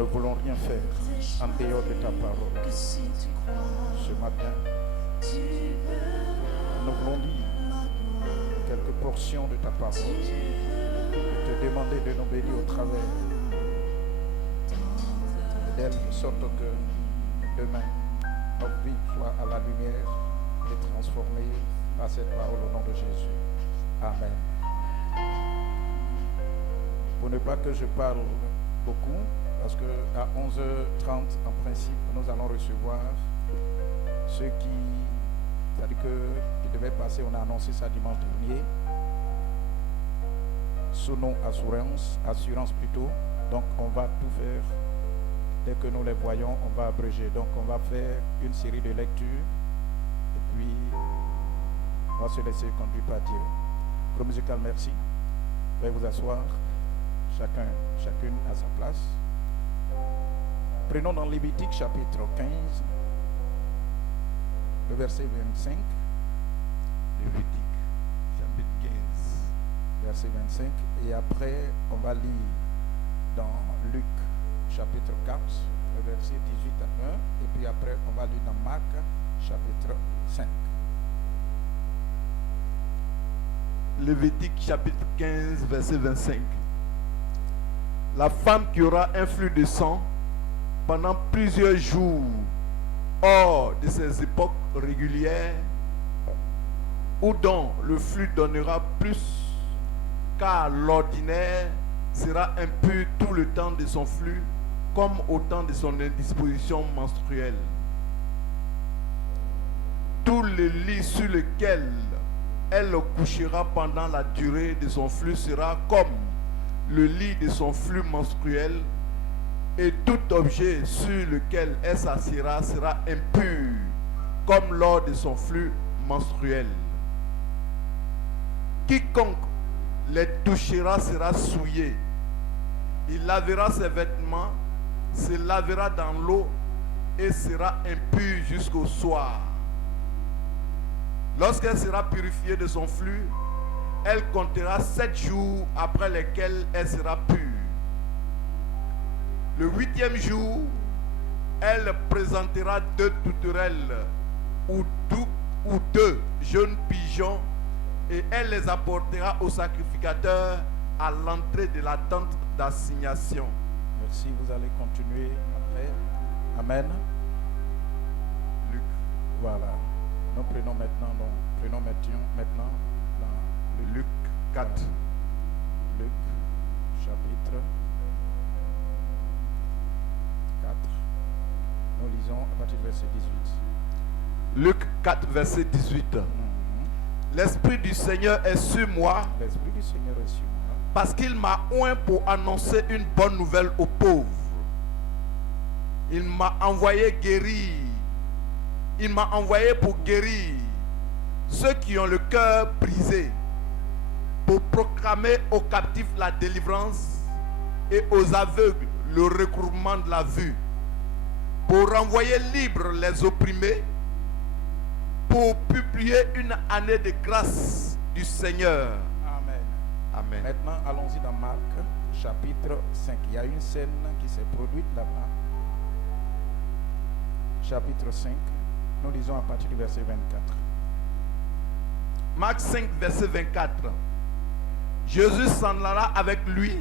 ne voulons rien faire en dehors de ta parole. Ce matin, nous voulons lire quelques portions de ta parole et te demander de nous bénir au travers d'elle, de sorte que demain, notre vie soit à la lumière et transformée par cette parole au nom de Jésus. Amen. Pour ne pas que je parle beaucoup, parce qu'à 11h30, en principe, nous allons recevoir ceux c'est-à-dire qui devaient passer, on a annoncé ça dimanche dernier, sous nom assurance plutôt. Donc on va tout faire, dès que nous les voyons, on va abréger. Donc on va faire une série de lectures, et puis on va se laisser conduire par Dieu. Pro musical, merci. Veuillez vous asseoir, chacune à sa place. Prenons dans Lévitique chapitre 15, le verset 25. Lévitique chapitre 15. Verset 25. Et après, on va lire dans Luc chapitre 4, le verset 18 à 1. Et puis après, on va lire dans Marc chapitre 5. Lévitique chapitre 15, verset 25. La femme qui aura un flux de sang pendant plusieurs jours hors de ses époques régulières, ou dont le flux donnera plus qu'à l'ordinaire, sera impure tout le temps de son flux, comme au temps de son indisposition menstruelle. Tout le lit sur lequel elle couchera pendant la durée de son flux sera comme le lit de son flux menstruel, et tout objet sur lequel elle s'assiera sera impur, comme lors de son flux menstruel. Quiconque les touchera sera souillé. Il lavera ses vêtements, se lavera dans l'eau et sera impur jusqu'au soir. Lorsqu'elle sera purifiée de son flux, elle comptera 7 jours après lesquels elle sera pure. Le 8e jour, elle présentera 2 tourterelles ou 2 jeunes pigeons, et elle les apportera au sacrificateur à l'entrée de la tente d'assignation. Merci, vous allez continuer après. Amen. Luc. Voilà. Nous prenons maintenant dans Luc 4. Luc chapitre 4. Nous lisons à partir du verset 18. Luc 4, verset 18. L'Esprit du Seigneur est sur moi, L'Esprit du Seigneur est sur moi, parce qu'il m'a oint pour annoncer une bonne nouvelle aux pauvres. Il m'a envoyé guérir. Il m'a envoyé pour guérir ceux qui ont le cœur brisé, pour proclamer aux captifs la délivrance et aux aveugles le recouvrement de la vue, pour renvoyer libres les opprimés, pour publier une année de grâce du Seigneur. Amen. Amen. Maintenant, allons-y dans Marc, chapitre 5. Il y a une scène qui s'est produite là-bas. Chapitre 5. Nous lisons à partir du verset 24. Marc 5, verset 24. Jésus s'en alla avec lui,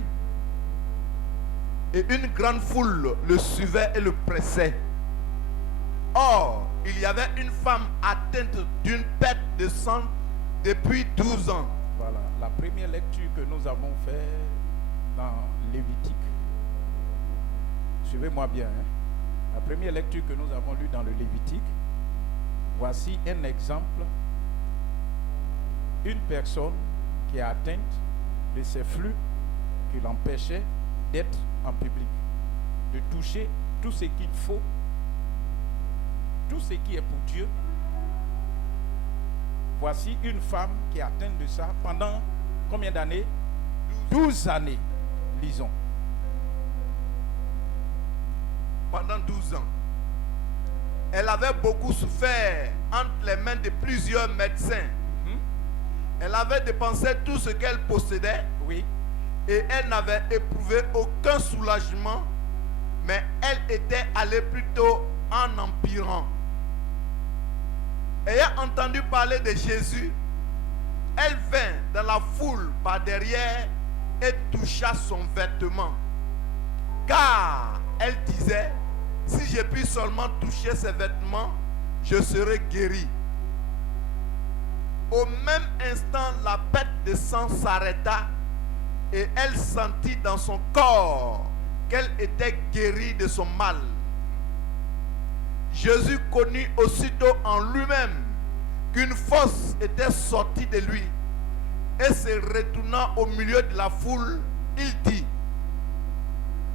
et une grande foule le suivait et le pressait. Or, il y avait une femme atteinte d'une perte de sang depuis 12 ans. Voilà, la première lecture que nous avons faite dans Lévitique. Suivez-moi bien. La première lecture que nous avons lue dans le Lévitique, voici un exemple. Une personne qui est atteinte de ces flux qui l'empêchaient d'être en public, de toucher tout ce qu'il faut, tout ce qui est pour Dieu. Voici une femme qui est atteinte de ça pendant combien d'années? 12 années, lisons. Pendant 12 ans. Elle avait beaucoup souffert entre les mains de plusieurs médecins. Elle avait dépensé tout ce qu'elle possédait. Oui. Et elle n'avait éprouvé aucun soulagement, mais elle était allée plutôt en empirant. Ayant entendu parler de Jésus, elle vint dans la foule par derrière et toucha son vêtement. Car elle disait, si je puis seulement toucher ses vêtements, je serai guérie. Au même instant, la perte de sang s'arrêta et elle sentit dans son corps qu'elle était guérie de son mal. Jésus connut aussitôt en lui-même qu'une force était sortie de lui et se retournant au milieu de la foule, il dit,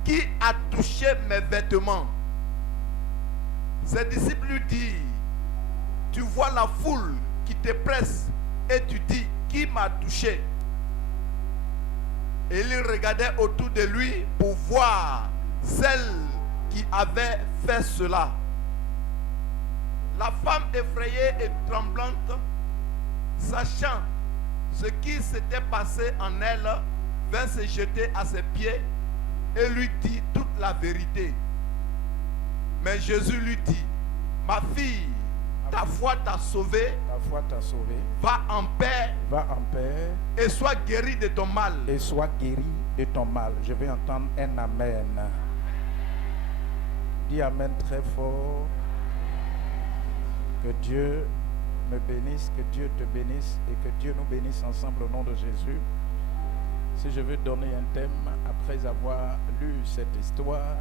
qui a touché mes vêtements? Ses disciples lui dirent, tu vois la foule qui te presse et tu dis, qui m'a touché? Et il regardait autour de lui pour voir celle qui avait fait cela. La femme effrayée et tremblante, sachant ce qui s'était passé en elle, vint se jeter à ses pieds et lui dit toute la vérité. Mais Jésus lui dit, ma fille, ta foi t'a sauvée. Ta foi t'a sauvé. Va en paix. Va en paix. Et sois guérie de ton mal. Et sois guérie de ton mal. Je vais entendre un amen. Dis amen très fort. Que Dieu me bénisse, que Dieu te bénisse et que Dieu nous bénisse ensemble au nom de Jésus. Si je veux donner un thème après avoir lu cette histoire,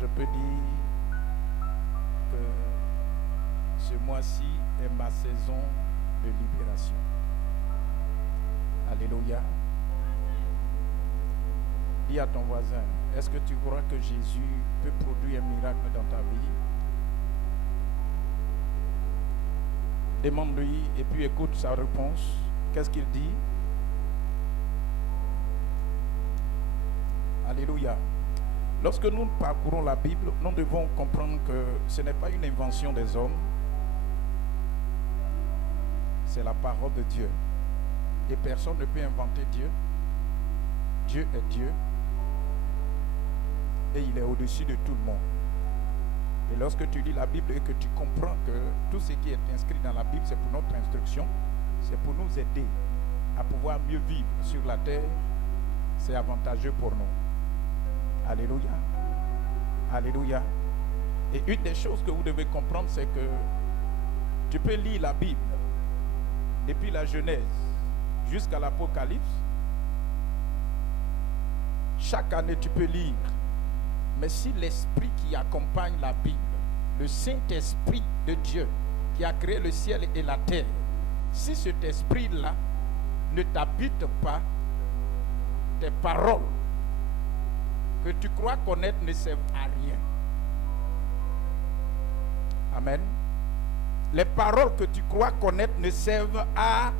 je peux dire que ce mois-ci est ma saison de libération. Alléluia. Dis à ton voisin, est-ce que tu crois que Jésus peut produire un miracle dans ta vie? Demande-lui et puis écoute sa réponse. Qu'est-ce qu'il dit? Alléluia. Lorsque nous parcourons la Bible, nous devons comprendre que ce n'est pas une invention des hommes. C'est la parole de Dieu. Et personne ne peut inventer Dieu. Dieu est Dieu. Et il est au-dessus de tout le monde. Et lorsque tu lis la Bible et que tu comprends que tout ce qui est inscrit dans la Bible, c'est pour notre instruction, c'est pour nous aider à pouvoir mieux vivre sur la terre, c'est avantageux pour nous. Alléluia. Alléluia. Et une des choses que vous devez comprendre, c'est que tu peux lire la Bible depuis la Genèse jusqu'à l'Apocalypse. Chaque année, tu peux lire. Mais si l'esprit qui accompagne la Bible, le Saint-Esprit de Dieu qui a créé le ciel et la terre, si cet esprit-là ne t'habite pas, tes paroles que tu crois connaître ne servent à rien. Amen. Les paroles que tu crois connaître ne servent à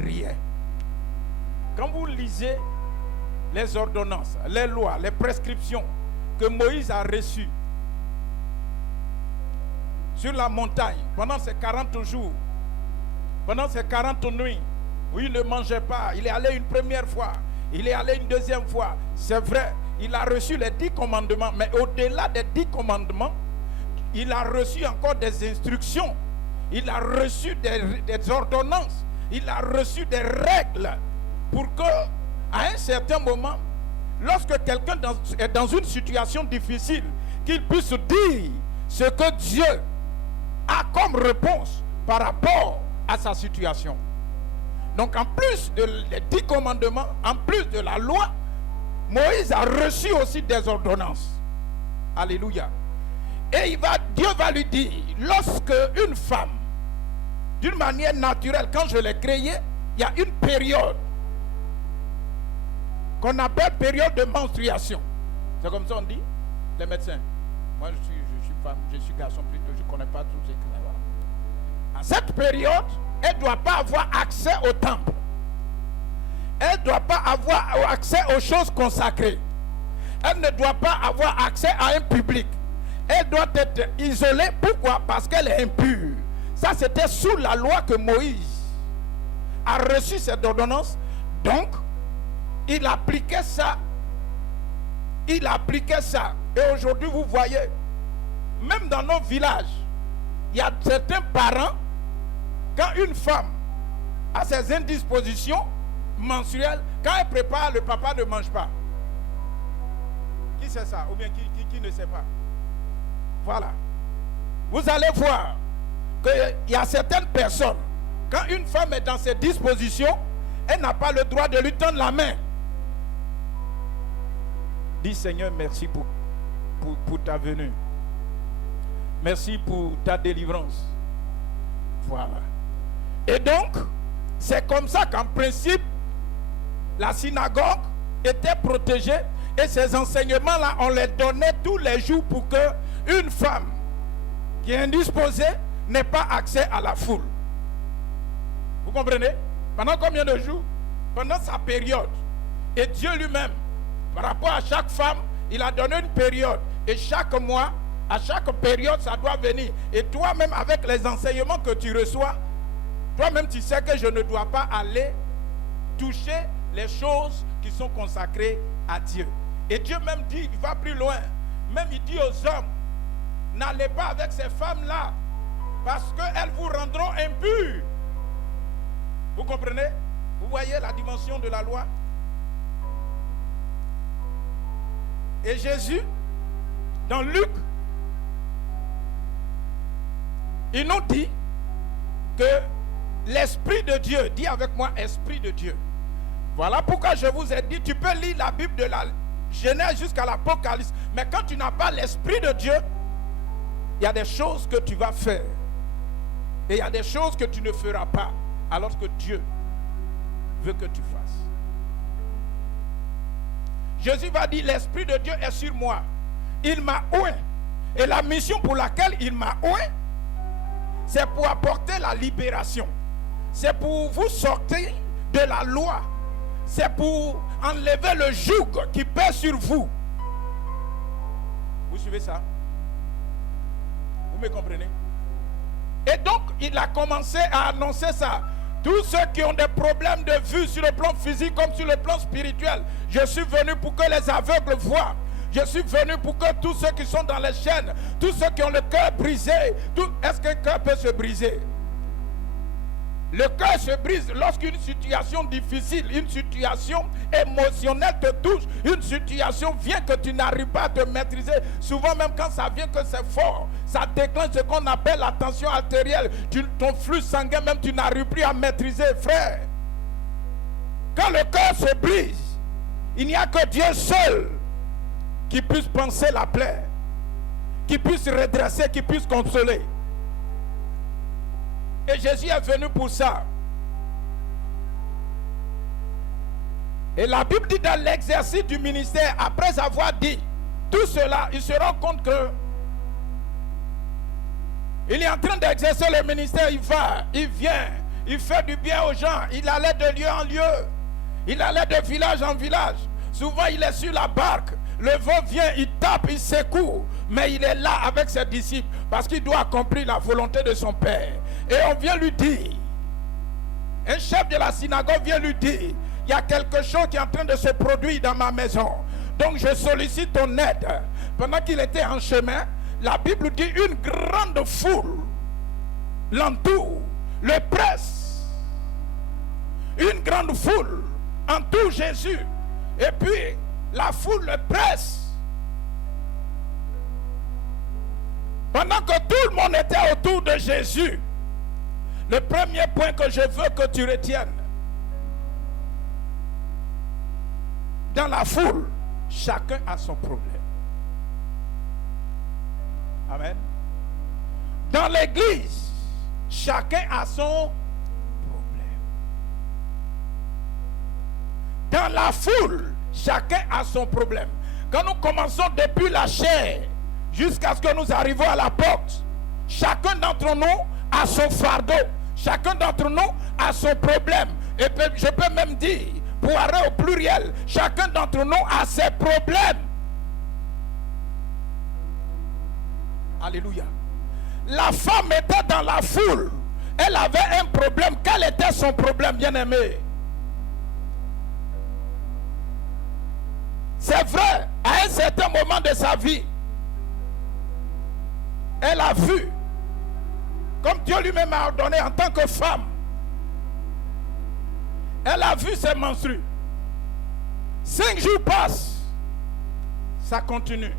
rien. Quand vous lisez les ordonnances, les lois, les prescriptions que Moïse a reçues sur la montagne pendant ces 40 jours, pendant ces 40 nuits où il ne mangeait pas, il est allé une première fois, il est allé une deuxième fois, c'est vrai, il a reçu les 10 commandements, mais au-delà des 10 commandements, il a reçu encore des instructions, il a reçu des ordonnances, il a reçu des règles pour que, à un certain moment, lorsque quelqu'un est dans une situation difficile, qu'il puisse dire ce que Dieu a comme réponse par rapport à sa situation. Donc en plus des 10 commandements, en plus de la loi, Moïse a reçu aussi des ordonnances. Alléluia. Et Dieu va lui dire, lorsque une femme, d'une manière naturelle, quand je l'ai créée, il y a une période qu'on appelle période de menstruation. C'est comme ça on dit, les médecins. Moi je suis femme, je suis garçon plutôt, je ne connais pas tout ce qui est là. À cette période, elle ne doit pas avoir accès au temple. Elle ne doit pas avoir accès aux choses consacrées. Elle ne doit pas avoir accès à un public. Elle doit être isolée. Pourquoi? Parce qu'elle est impure. Ça, c'était sous la loi que Moïse a reçu cette ordonnance. Donc, il appliquait ça Et aujourd'hui, vous voyez, même dans nos villages, il y a certains parents, quand une femme a ses indispositions menstruelles, quand elle prépare, le papa ne mange pas. Qui sait ça? Ou bien qui ne sait pas? Voilà. Vous allez voir qu'il y a certaines personnes, quand une femme est dans ses dispositions, elle n'a pas le droit de lui tendre la main. Dis Seigneur, merci pour ta venue. Merci pour ta délivrance. Voilà. Et donc, c'est comme ça qu'en principe, la synagogue était protégée et ces enseignements-là, on les donnait tous les jours pour qu'une femme qui est indisposée n'ait pas accès à la foule. Vous comprenez? Pendant combien de jours? Pendant sa période. Et Dieu lui-même, par rapport à chaque femme, il a donné une période. Et chaque mois, à chaque période, ça doit venir. Et toi-même, avec les enseignements que tu reçois, toi-même, tu sais que je ne dois pas aller toucher les choses qui sont consacrées à Dieu. Et Dieu même dit, il va plus loin. Même il dit aux hommes, n'allez pas avec ces femmes-là, parce qu'elles vous rendront impurs. Vous comprenez? Vous voyez la dimension de la loi? Et Jésus, dans Luc, il nous dit que l'Esprit de Dieu, dis avec moi, Esprit de Dieu. Voilà pourquoi je vous ai dit, tu peux lire la Bible de la Genèse jusqu'à l'Apocalypse, mais quand tu n'as pas l'Esprit de Dieu, il y a des choses que tu vas faire. Et il y a des choses que tu ne feras pas, alors que Dieu veut que tu fasses. Jésus va dire, l'Esprit de Dieu est sur moi. Il m'a oint. Et la mission pour laquelle il m'a oint, c'est pour apporter la libération. C'est pour vous sortir de la loi. C'est pour enlever le joug qui pèse sur vous. Vous suivez ça? Vous me comprenez? Et donc, il a commencé à annoncer ça. Tous ceux qui ont des problèmes de vue sur le plan physique comme sur le plan spirituel, je suis venu pour que les aveugles voient. Je suis venu pour que tous ceux qui sont dans les chaînes, tous ceux qui ont le cœur brisé, est-ce qu'un cœur peut se briser? Le cœur se brise lorsqu'une situation difficile, une situation émotionnelle te touche, une situation vient que tu n'arrives pas à te maîtriser. Souvent même quand ça vient que c'est fort, ça déclenche ce qu'on appelle la tension artérielle. Ton flux sanguin même tu n'arrives plus à maîtriser, frère. Quand le cœur se brise, il n'y a que Dieu seul qui puisse penser la plaie, qui puisse redresser, qui puisse consoler. Et Jésus est venu pour ça. Et la Bible dit dans l'exercice du ministère, après avoir dit tout cela, il se rend compte que il est en train d'exercer le ministère. Il va, il vient, il fait du bien aux gens. Il allait de lieu en lieu. Il allait de village en village. Souvent il est sur la barque. Le vent vient, il tape, il secoue. Mais il est là avec ses disciples parce qu'il doit accomplir la volonté de son Père. Et on vient lui dire, un chef de la synagogue vient lui dire, il y a quelque chose qui est en train de se produire dans ma maison. Donc je sollicite ton aide. Pendant qu'il était en chemin, la Bible dit une grande foule l'entoure, le presse. Une grande foule entoure Jésus. Et puis la foule le presse. Pendant que tout le monde était autour de Jésus, le premier point que je veux que tu retiennes, dans la foule, chacun a son problème. Amen. Dans l'église, chacun a son problème. Dans la foule, chacun a son problème. Quand nous commençons depuis la chair jusqu'à ce que nous arrivons à la porte, chacun d'entre nous a son fardeau. Chacun d'entre nous a son problème. Et je peux même dire, pour aller au pluriel, chacun d'entre nous a ses problèmes. Alléluia. La femme était dans la foule. Elle avait un problème. Quel était son problème, bien-aimé? C'est vrai, à un certain moment de sa vie, elle a vu, comme Dieu lui-même a ordonné en tant que femme, elle a vu ses menstrues. 5 jours passent, ça continue.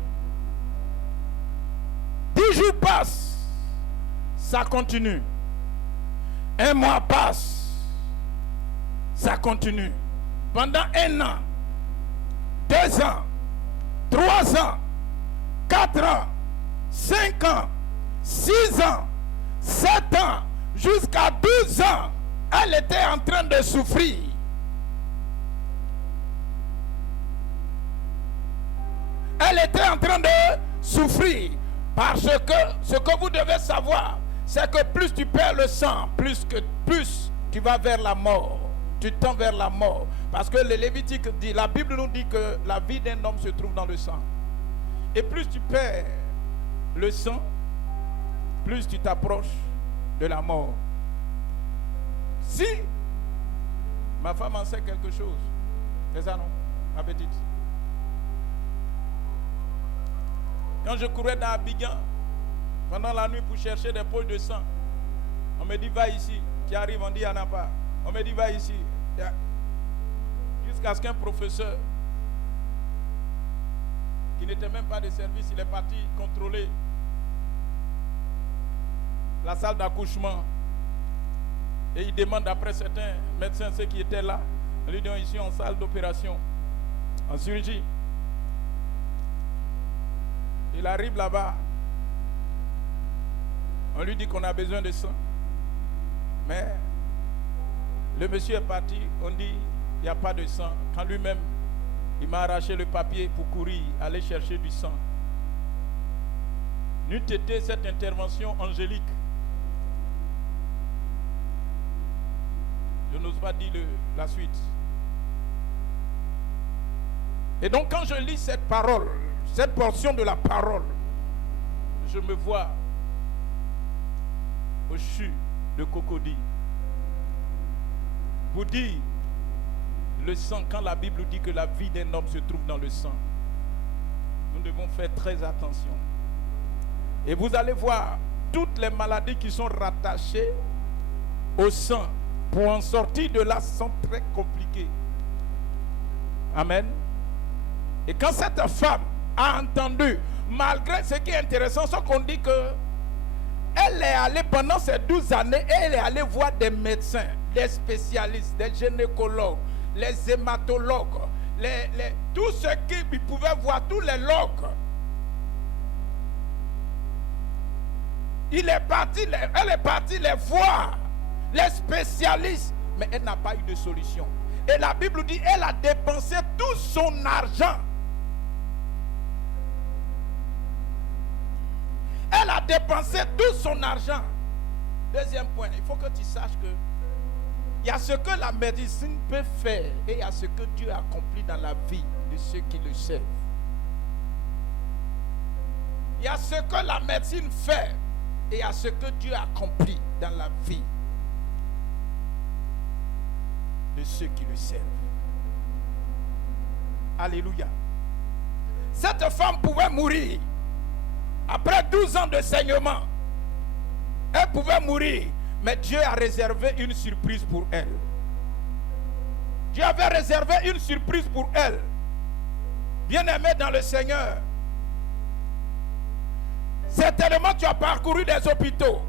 10 jours passent, ça continue. 1 mois passe, ça continue. Pendant 1 an, 2 ans, 3 ans, 4 ans, 5 ans, 6 ans, 7 ans, jusqu'à 12 ans, elle était en train de souffrir. Elle était en train de souffrir. Parce que ce que vous devez savoir, c'est que plus tu perds le sang, plus tu vas vers la mort. Tu tends vers la mort. Parce que le Lévitique dit, la Bible nous dit que la vie d'un homme se trouve dans le sang. Et plus tu perds le sang, plus tu t'approches de la mort. Si ma femme en sait quelque chose, c'est ça non, ma petite? Quand je courais dans Abidjan, pendant la nuit pour chercher des poches de sang, on me dit va ici, tu arrives, on dit il n'y en a pas. On me dit va ici. Jusqu'à ce qu'un professeur qui n'était même pas de service, il est parti contrôler la salle d'accouchement. Et il demande après certains médecins, ceux qui étaient là, on lui dit ici en salle d'opération, en chirurgie. Il arrive là-bas, on lui dit qu'on a besoin de sang. Mais le monsieur est parti, on dit il n'y a pas de sang. Quand lui-même, il m'a arraché le papier pour courir, aller chercher du sang. N'eût été cette intervention angélique. Je n'ose pas dire la suite. Et donc quand je lis cette parole, cette portion de la parole, je me vois au CHU de Cocody. Pour dire le sang, quand la Bible dit que la vie d'un homme se trouve dans le sang, nous devons faire très attention. Et vous allez voir, toutes les maladies qui sont rattachées au sang, pour en sortir de là, sont très compliquées. Amen. Et quand cette femme a entendu, malgré ce qui est intéressant, c'est qu'on dit que elle est allée pendant ces 12 années, elle est allée voir des médecins, des spécialistes, des gynécologues, les hématologues, tous ceux qui pouvaient voir, tous les logs. Elle est partie les voir, les spécialistes, mais elle n'a pas eu de solution. Et la Bible dit, elle a dépensé tout son argent. Elle a dépensé tout son argent. Deuxième point, il faut que tu saches que il y a ce que la médecine peut faire et il y a ce que Dieu a accompli dans la vie de ceux qui le servent. Il y a ce que la médecine fait et il y a ce que Dieu a accompli dans la vie de ceux qui le servent. Alléluia. Cette femme pouvait mourir. Après 12 ans de saignement, elle pouvait mourir, mais Dieu a réservé une surprise pour elle. Dieu avait réservé une surprise pour elle. Bien-aimé dans le Seigneur, certainement tu as parcouru des hôpitaux.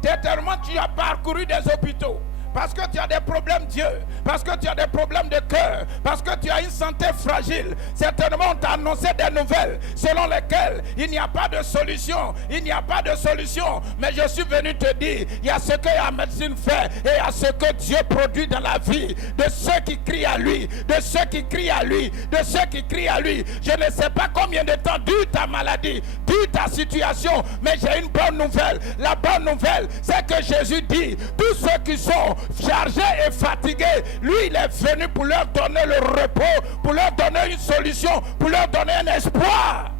Certainement tu as parcouru des hôpitaux. Parce que tu as des problèmes Dieu, parce que tu as des problèmes de cœur, parce que tu as une santé fragile. Certainement on t'a annoncé des nouvelles selon lesquelles il n'y a pas de solution. Il n'y a pas de solution. Mais je suis venu te dire, il y a ce que la médecine fait et il y a ce que Dieu produit dans la vie de ceux qui crient à lui, de ceux qui crient à lui, de ceux qui crient à lui. Je ne sais pas combien de temps dure ta maladie, dure ta situation, mais j'ai une bonne nouvelle. La bonne nouvelle, c'est que Jésus dit, tous ceux qui sont chargés et fatigués, lui il est venu pour leur donner le repos, pour leur donner une solution, pour leur donner un espoir.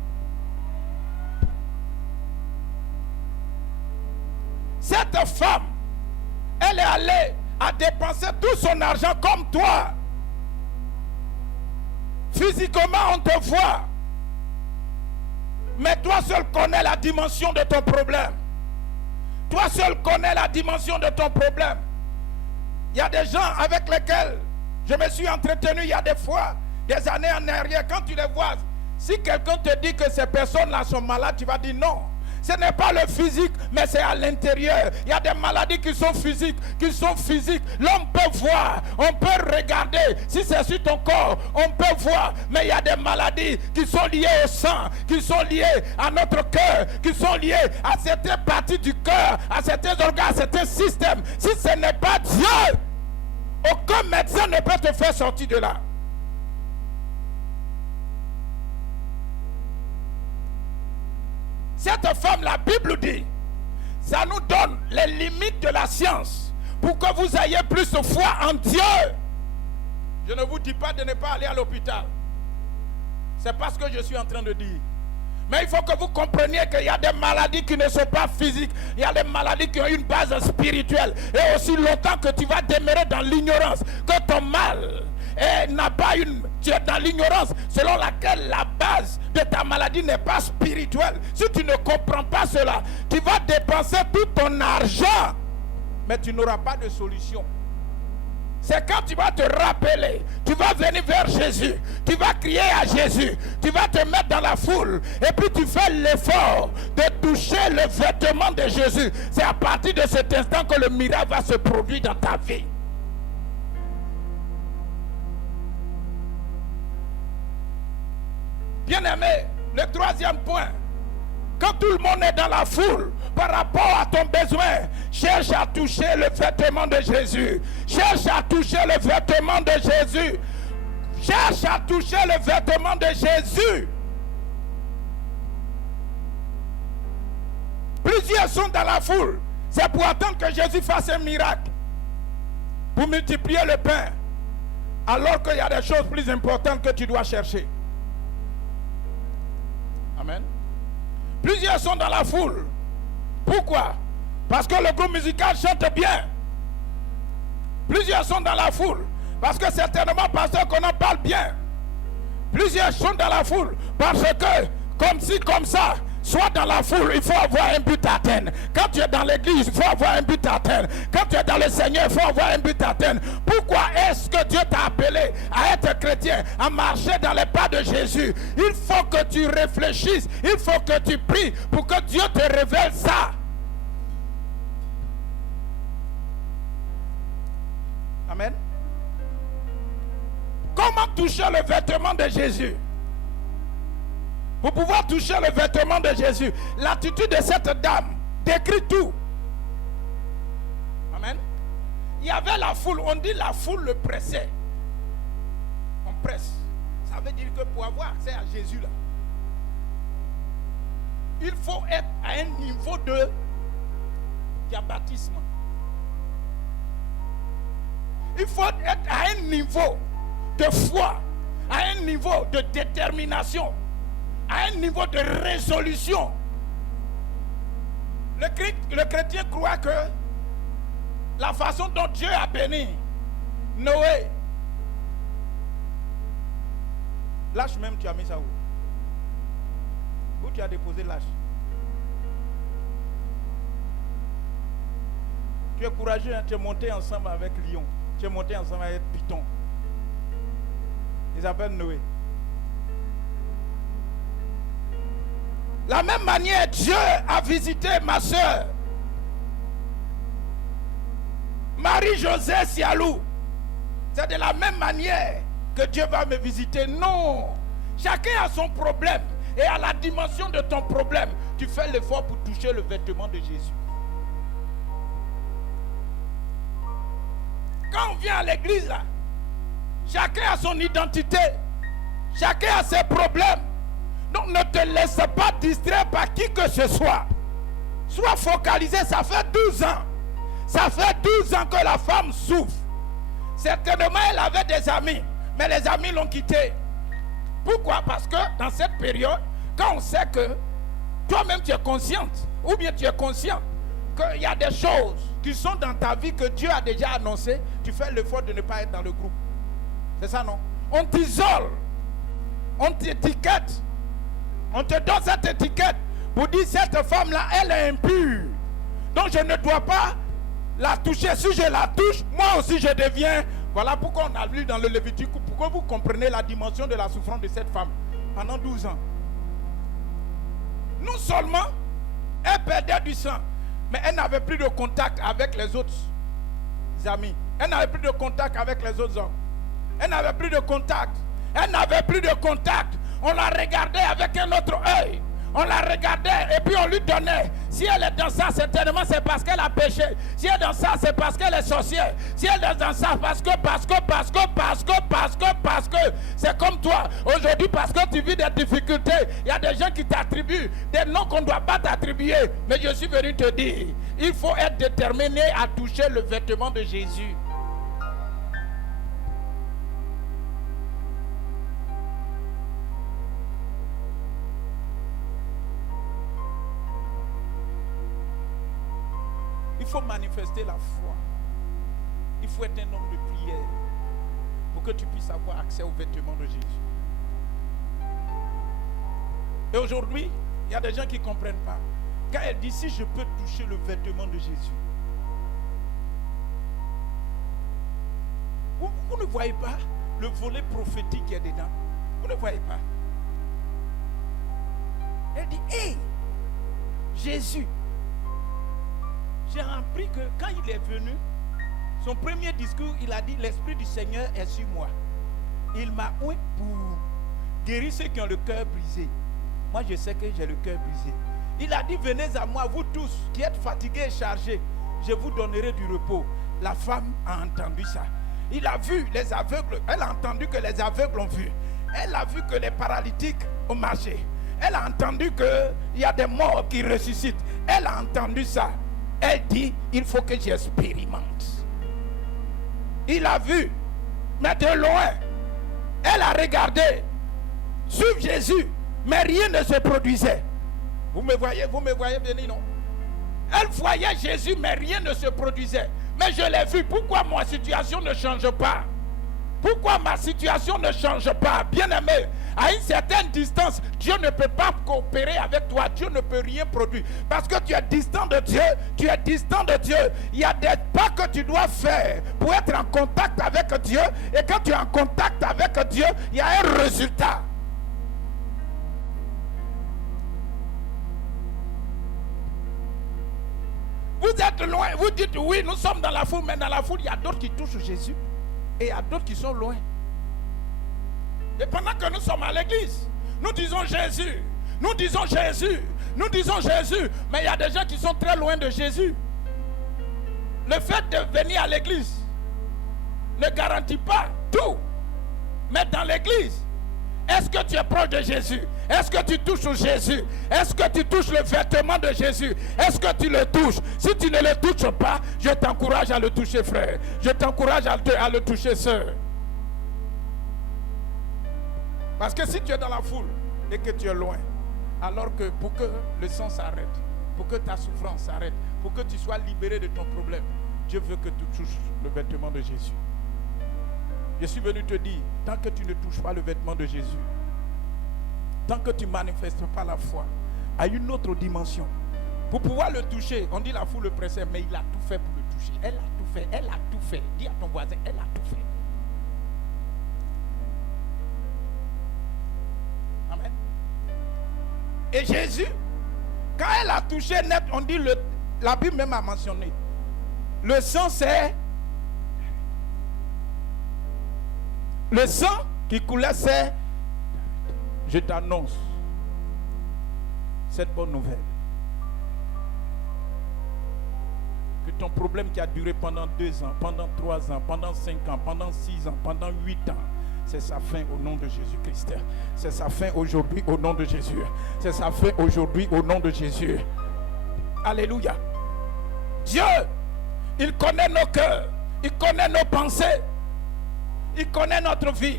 Cette femme, elle est allée à dépenser tout son argent comme toi. Physiquement on te voit, Mais toi seul connais la dimension de ton problème. Toi seul connais la dimension de ton problème. Il y a des gens avec lesquels je me suis entretenu il y a des fois, des années en arrière. Quand tu les vois, si quelqu'un te dit que ces personnes-là sont malades, tu vas dire non. Ce n'est pas le physique, mais c'est à l'intérieur. Il y a des maladies qui sont physiques, L'homme peut voir, on peut regarder. Si c'est sur ton corps, on peut voir. Mais il y a des maladies qui sont liées au sang, qui sont liées à notre cœur, qui sont liées à certaines parties du cœur, à certains organes, à certains systèmes. Si ce n'est pas Dieu, aucun médecin ne peut te faire sortir de là. Cette femme, la Bible dit, ça nous donne les limites de la science pour que vous ayez plus de foi en Dieu. Je ne vous dis pas de ne pas aller à l'hôpital. C'est pas ce que je suis en train de dire. Mais il faut que vous compreniez qu'il y a des maladies qui ne sont pas physiques. Il y a des maladies qui ont une base spirituelle. Et aussi longtemps que tu vas demeurer dans l'ignorance, que ton mal n'a pas tu es dans l'ignorance selon laquelle la base de ta maladie n'est pas spirituelle. Si tu ne comprends pas cela, tu vas dépenser tout ton argent, mais tu n'auras pas de solution. C'est quand tu vas te rappeler, tu vas venir vers Jésus, tu vas crier à Jésus, tu vas te mettre dans la foule et puis tu fais l'effort de toucher le vêtement de Jésus. C'est à partir de cet instant que le miracle va se produire dans ta vie. Bien-aimé, le troisième point, quand tout le monde est dans la foule, par rapport à ton besoin, cherche à toucher le vêtement de Jésus. Cherche à toucher le vêtement de Jésus. Cherche à toucher le vêtement de Jésus. Plusieurs sont dans la foule. C'est pour attendre que Jésus fasse un miracle. Pour multiplier le pain. Alors qu'il y a des choses plus importantes que tu dois chercher. Amen. Plusieurs sont dans la foule. Pourquoi? Parce que le groupe musical chante bien. Plusieurs sont dans la foule. Parce que certainement, pasteur, qu'on en parle bien. Plusieurs sont dans la foule. Parce que, comme ci, comme ça, soit dans la foule, il faut avoir un but à atteindre. Quand tu es dans l'église, il faut avoir un but à atteindre. Quand tu es dans le Seigneur, il faut avoir un but à atteindre. Pourquoi est-ce que Dieu t'a appelé à être chrétien, à marcher dans les pas de Jésus? Il faut que tu réfléchisses, il faut que tu pries pour que Dieu te révèle ça. Amen. Comment toucher le vêtement de Jésus? Pour pouvoir toucher le vêtement de Jésus, l'attitude de cette dame décrit tout. Amen. Il y avait la foule, on dit la foule le pressait. On presse. Ça veut dire que pour avoir accès à Jésus là, il faut être à un niveau de diabatisme. Il faut être à un niveau de foi, à un niveau de détermination, à un niveau de résolution. Le chrétien croit que la façon dont Dieu a béni Noé. L'âge même, tu as mis ça où? Où tu as déposé l'âge? Tu es courageux, hein? Tu es monté ensemble avec Lion. Tu es monté ensemble avec Python. Ils s'appellent Noé. La même manière, Dieu a visité ma soeur Marie-Josée Sialou. C'est de la même manière que Dieu va me visiter. Non. Chacun a son problème. Et à la dimension de ton problème, tu fais l'effort pour toucher le vêtement de Jésus. Quand on vient à l'église, là, chacun a son identité. Chacun a ses problèmes. Donc ne te laisse pas distraire par qui que ce soit. Sois focalisé, ça fait 12 ans. Ça fait 12 ans que la femme souffre. Certainement, elle avait des amis, mais les amis l'ont quittée. Pourquoi? Parce que dans cette période, quand on sait que toi-même tu es consciente, ou bien tu es conscient qu'il y a des choses qui sont dans ta vie que Dieu a déjà annoncées, tu fais l'effort de ne pas être dans le groupe. C'est ça, non? On t'isole, on t'étiquette. On te donne cette étiquette pour dire cette femme-là, elle est impure. Donc je ne dois pas la toucher. Si je la touche, moi aussi je deviens. Voilà pourquoi on a lu dans le Lévitique, pourquoi vous comprenez la dimension de la souffrance de cette femme pendant 12 ans. Non seulement elle perdait du sang, mais elle n'avait plus de contact avec les autres amis. Elle n'avait plus de contact avec les autres hommes. Elle n'avait plus de contact. Elle n'avait plus de contact. On la regardait avec un autre œil. On la regardait et puis on lui donnait. Si elle est dans ça, certainement c'est parce qu'elle a péché. Si elle est dans ça, c'est parce qu'elle est sorcière. Si elle est dans ça, parce que. C'est comme toi. Aujourd'hui, parce que tu vis des difficultés, il y a des gens qui t'attribuent des noms qu'on ne doit pas t'attribuer. Mais je suis venu te dire, il faut être déterminé à toucher le vêtement de Jésus. Il faut manifester la foi. Il faut être un homme de prière pour que tu puisses avoir accès aux vêtements de Jésus. Et aujourd'hui, il y a des gens qui ne comprennent pas. Quand elle dit, si je peux toucher le vêtement de Jésus, vous ne voyez pas le volet prophétique qui est dedans. Vous ne voyez pas. Elle dit, hé, Jésus. J'ai appris que quand il est venu, son premier discours, il a dit, l'Esprit du Seigneur est sur moi. Il m'a oint pour guérir ceux qui ont le cœur brisé. Moi, je sais que j'ai le cœur brisé. Il a dit, venez à moi, vous tous qui êtes fatigués et chargés, je vous donnerai du repos. La femme a entendu ça. Il a vu les aveugles, elle a entendu que les aveugles ont vu. Elle a vu que les paralytiques ont marché. Elle a entendu qu'il y a des morts qui ressuscitent. Elle a entendu ça. Elle dit, il faut que j'expérimente. Il a vu, mais de loin, elle a regardé, suivre Jésus, mais rien ne se produisait. Vous me voyez venir, non? Elle voyait Jésus, mais rien ne se produisait. Mais je l'ai vu, pourquoi ma situation ne change pas? Pourquoi ma situation ne change pas? Bien-aimé, à une certaine distance, Dieu ne peut pas coopérer avec toi. Dieu ne peut rien produire. Parce que tu es distant de Dieu. Tu es distant de Dieu. Il y a des pas que tu dois faire pour être en contact avec Dieu. Et quand tu es en contact avec Dieu, il y a un résultat. Vous êtes loin. Vous dites oui, nous sommes dans la foule. Mais dans la foule, il y a d'autres qui touchent Jésus. Et il y a d'autres qui sont loin. Et pendant que nous sommes à l'église, nous disons Jésus, nous disons Jésus, nous disons Jésus. Mais il y a des gens qui sont très loin de Jésus. Le fait de venir à l'église ne garantit pas tout. Mais dans l'église, est-ce que tu es proche de Jésus? Est-ce que tu touches Jésus? Est-ce que tu touches le vêtement de Jésus? Est-ce que tu le touches? Si tu ne le touches pas, je t'encourage à le toucher, frère. Je t'encourage à le toucher, sœur. Parce que si tu es dans la foule et que tu es loin, alors que pour que le sang s'arrête, pour que ta souffrance s'arrête, pour que tu sois libéré de ton problème, Dieu veut que tu touches le vêtement de Jésus. Je suis venu te dire, tant que tu ne touches pas le vêtement de Jésus, tant que tu ne manifestes pas la foi à une autre dimension, pour pouvoir le toucher, on dit la foule le pressait, mais il a tout fait pour le toucher. Elle a tout fait, elle a tout fait. Dis à ton voisin, elle a tout fait. Amen. Et Jésus, quand elle a touché net, on dit, la Bible même a mentionné, le sang c'est... Le sang qui coulait, c'est... Je t'annonce cette bonne nouvelle. Que ton problème qui a duré pendant 2 ans, pendant 3 ans, pendant 5 ans, pendant 6 ans, pendant 8 ans, c'est sa fin au nom de Jésus-Christ. C'est sa fin aujourd'hui au nom de Jésus. C'est sa fin aujourd'hui au nom de Jésus. Alléluia. Dieu, il connaît nos cœurs. Il connaît nos pensées. Il connaît notre vie.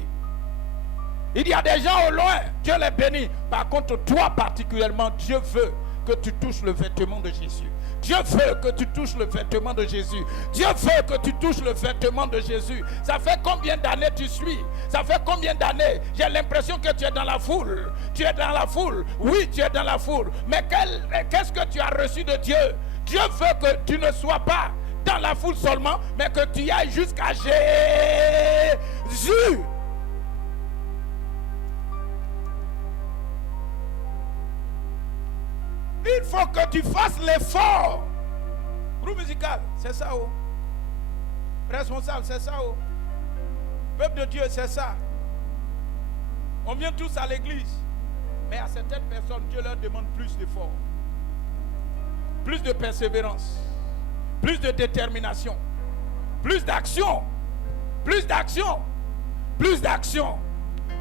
Il y a des gens au loin, Dieu les bénit. Par contre, toi particulièrement, Dieu veut que tu touches le vêtement de Jésus. Dieu veut que tu touches le vêtement de Jésus. Dieu veut que tu touches le vêtement de Jésus. Ça fait combien d'années tu suis? Ça fait combien d'années? J'ai l'impression que tu es dans la foule. Tu es dans la foule. Oui, tu es dans la foule. Mais qu'est-ce que tu as reçu de Dieu? Dieu veut que tu ne sois pas dans la foule seulement, mais que tu ailles jusqu'à Jésus. Il faut que tu fasses l'effort. Groupe musical, c'est ça. Oh. Responsable, c'est ça. Oh. Peuple de Dieu, c'est ça. On vient tous à l'église. Mais à certaines personnes, Dieu leur demande plus d'efforts. Plus de persévérance. Plus de détermination. Plus d'action. Plus d'action. Plus d'action.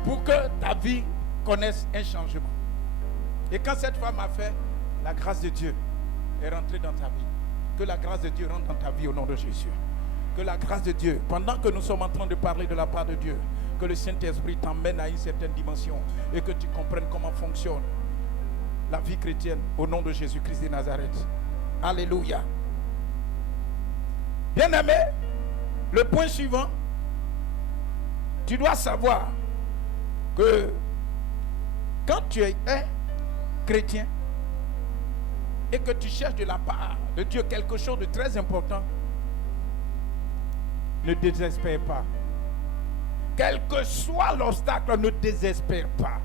Pour que ta vie connaisse un changement. Et quand cette femme a fait, la grâce de Dieu est rentrée dans ta vie. Que la grâce de Dieu rentre dans ta vie au nom de Jésus. Que la grâce de Dieu, pendant que nous sommes en train de parler de la part de Dieu, que le Saint-Esprit t'emmène à une certaine dimension et que tu comprennes comment fonctionne la vie chrétienne au nom de Jésus-Christ de Nazareth. Alléluia. Bien-aimé, le point suivant, tu dois savoir que quand tu es chrétien et que tu cherches de la part de Dieu quelque chose de très important, ne désespère pas. Quel que soit l'obstacle, ne désespère pas.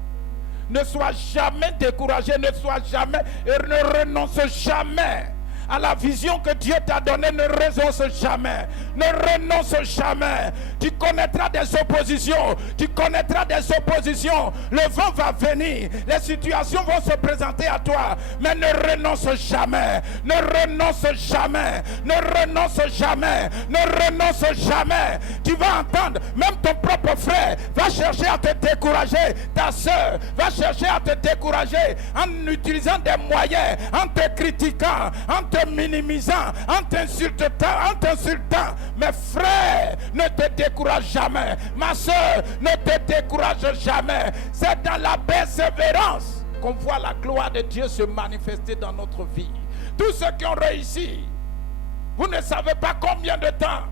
Ne sois jamais découragé, ne sois jamais et ne renonce jamais à la vision que Dieu t'a donnée. Ne renonce jamais. Ne renonce jamais. Tu connaîtras des oppositions. Tu connaîtras des oppositions. Le vent va venir. Les situations vont se présenter à toi. Mais ne renonce jamais. Ne renonce jamais. Ne renonce jamais. Ne renonce jamais. Tu vas entendre, même ton propre frère va chercher à te décourager. Ta soeur va chercher à te décourager en utilisant des moyens, en te critiquant, en te minimisant, en t'insultant. Mais frère, ne te décourage jamais. Ma soeur, ne te décourage jamais. C'est dans la persévérance qu'on voit la gloire de Dieu se manifester dans notre vie. Tous ceux qui ont réussi, vous ne savez pas combien de temps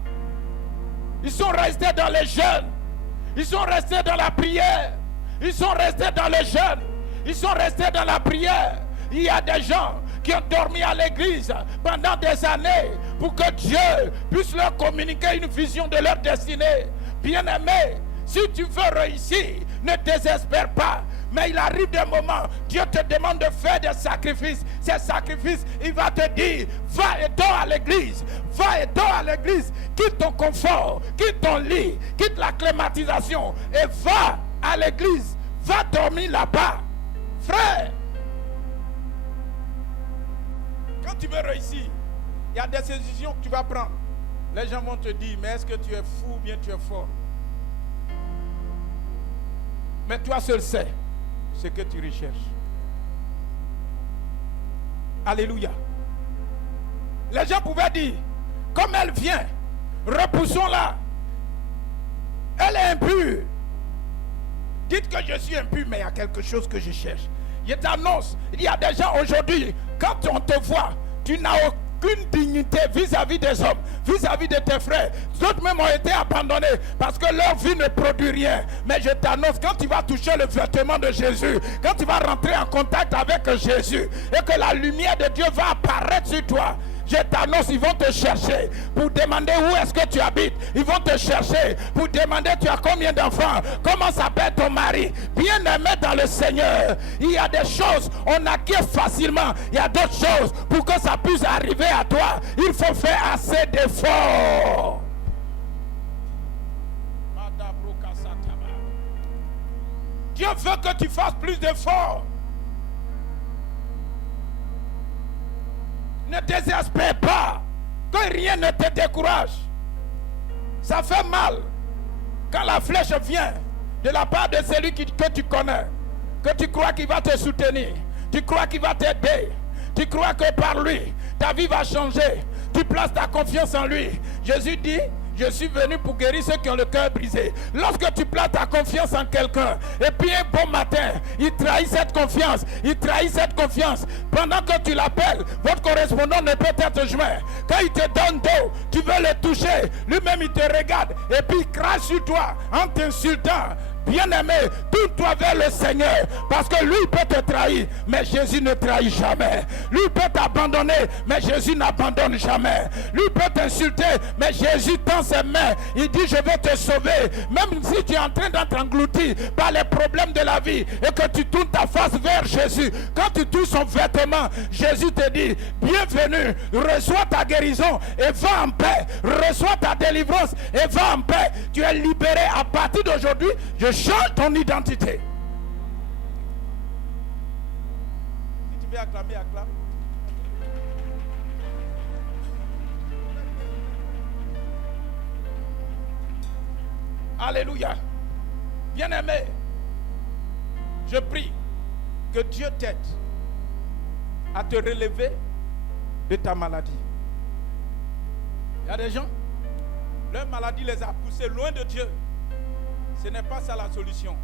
ils sont restés dans les jeûnes, ils sont restés dans la prière, ils sont restés dans les jeûnes, ils sont restés dans la prière. Il y a des gens qui ont dormi à l'église pendant des années pour que Dieu puisse leur communiquer une vision de leur destinée. Bien-aimé, si tu veux réussir, ne désespère pas. Mais il arrive des moments, Dieu te demande de faire des sacrifices. Ces sacrifices, il va te dire, va et dors à l'église. Va et dors à l'église. Quitte ton confort, quitte ton lit, quitte la climatisation et va à l'église. Va dormir là-bas. Frère, quand tu veux réussir, il y a des décisions que tu vas prendre. Les gens vont te dire, mais est-ce que tu es fou ou bien tu es fort? Mais toi seul sais ce que tu recherches. Alléluia. Les gens pouvaient dire, comme elle vient, repoussons-la. Elle est impure. Dites que je suis impur, mais il y a quelque chose que je cherche. Je t'annonce, il y a des gens aujourd'hui, quand on te voit, tu n'as aucune dignité vis-à-vis des hommes, vis-à-vis de tes frères. D'autres même ont été abandonnés parce que leur vie ne produit rien. Mais je t'annonce, quand tu vas toucher le vêtement de Jésus, quand tu vas rentrer en contact avec Jésus et que la lumière de Dieu va apparaître sur toi, je t'annonce, ils vont te chercher pour demander où est-ce que tu habites. Ils vont te chercher pour demander tu as combien d'enfants, comment s'appelle ton mari. Bien aimé dans le Seigneur, il y a des choses on acquiert facilement. Il y a d'autres choses pour que ça puisse arriver à toi. Il faut faire assez d'efforts. Dieu veut que tu fasses plus d'efforts. Ne désespère pas, que rien ne te décourage. Ça fait mal quand la flèche vient de la part de celui que tu connais, que tu crois qu'il va te soutenir, tu crois qu'il va t'aider, tu crois que par lui ta vie va changer, tu places ta confiance en lui. Jésus dit, Je suis venu pour guérir ceux qui ont le cœur brisé. Lorsque tu places ta confiance en quelqu'un, et puis un bon matin, il trahit cette confiance. Il trahit cette confiance. Pendant que tu l'appelles, votre correspondant ne peut être joint. Quand il te donne dos, tu veux le toucher. Lui-même, il te regarde. Et puis, il crache sur toi en t'insultant. Bien-aimé, tourne-toi vers le Seigneur, parce que lui peut te trahir, mais Jésus ne trahit jamais. Lui peut t'abandonner, mais Jésus n'abandonne jamais. Lui peut t'insulter, mais Jésus tend ses mains. Il dit, je vais te sauver. Même si tu es en train d'être englouti par les problèmes de la vie et que tu tournes ta face vers Jésus, quand tu touches son vêtement, Jésus te dit, bienvenue, reçois ta guérison et va en paix. Reçois ta délivrance et va en paix. Tu es libéré à partir d'aujourd'hui. Je change ton identité. Si tu veux acclamer, acclame. Alléluia. Bien-aimé, je prie que Dieu t'aide à te relever de ta maladie. Il y a des gens, leur maladie les a poussés loin de Dieu. Ce n'est pas ça la solution.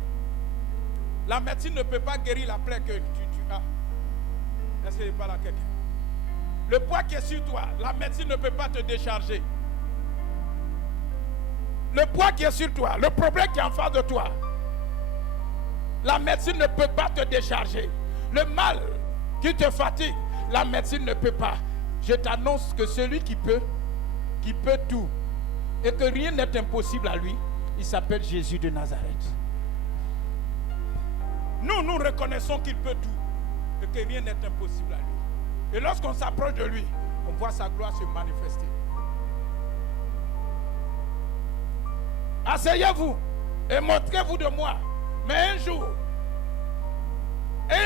La médecine ne peut pas guérir la plaie que tu as. Est-ce qu'il n'est pas là quelqu'un? Le poids qui est sur toi, la médecine ne peut pas te décharger. Le poids qui est sur toi, le problème qui est en face de toi, la médecine ne peut pas te décharger. Le mal qui te fatigue, la médecine ne peut pas. Je t'annonce que celui qui peut tout, et que rien n'est impossible à lui, il s'appelle Jésus de Nazareth. Nous reconnaissons qu'il peut tout et que rien n'est impossible à lui. Et lorsqu'on s'approche de lui, on voit sa gloire se manifester. Asseyez-vous et montrez-vous de moi. Mais un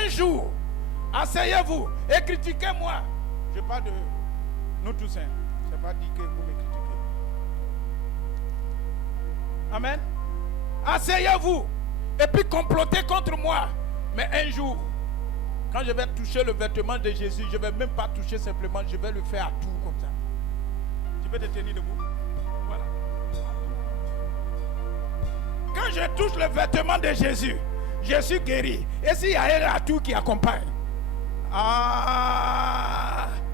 jour, asseyez-vous et critiquez-moi. Je parle de nous tous. Je n'ai pas dit que vous me critiquez. Amen. Asseyez-vous et puis complotez contre moi. Mais un jour, quand je vais toucher le vêtement de Jésus, je ne vais même pas toucher simplement, je vais le faire à tout comme ça. Tu peux te tenir debout. Voilà. Quand je touche le vêtement de Jésus, je suis guéri. Et s'il y a un atout qui accompagne,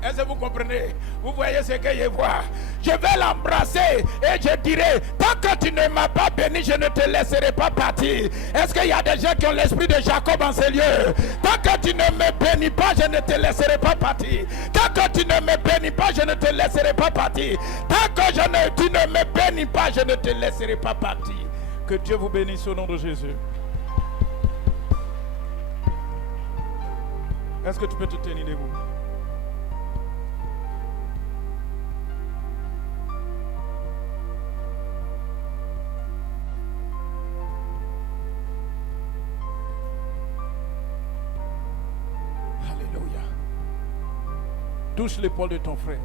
est-ce que vous comprenez? Vous voyez ce que je vois? Je vais l'embrasser et je dirai, tant que tu ne m'as pas béni, je ne te laisserai pas partir. Est-ce qu'il y a des gens qui ont l'esprit de Jacob en ces lieux? Tant que tu ne me bénis pas, je ne te laisserai pas partir. Tant que tu ne me bénis pas, je ne te laisserai pas partir. Tant que tu ne me bénis pas, je ne te laisserai pas partir. Que Dieu vous bénisse au nom de Jésus. Est-ce que tu peux te tenir debout? Alléluia. Touche l'épaule de ton frère.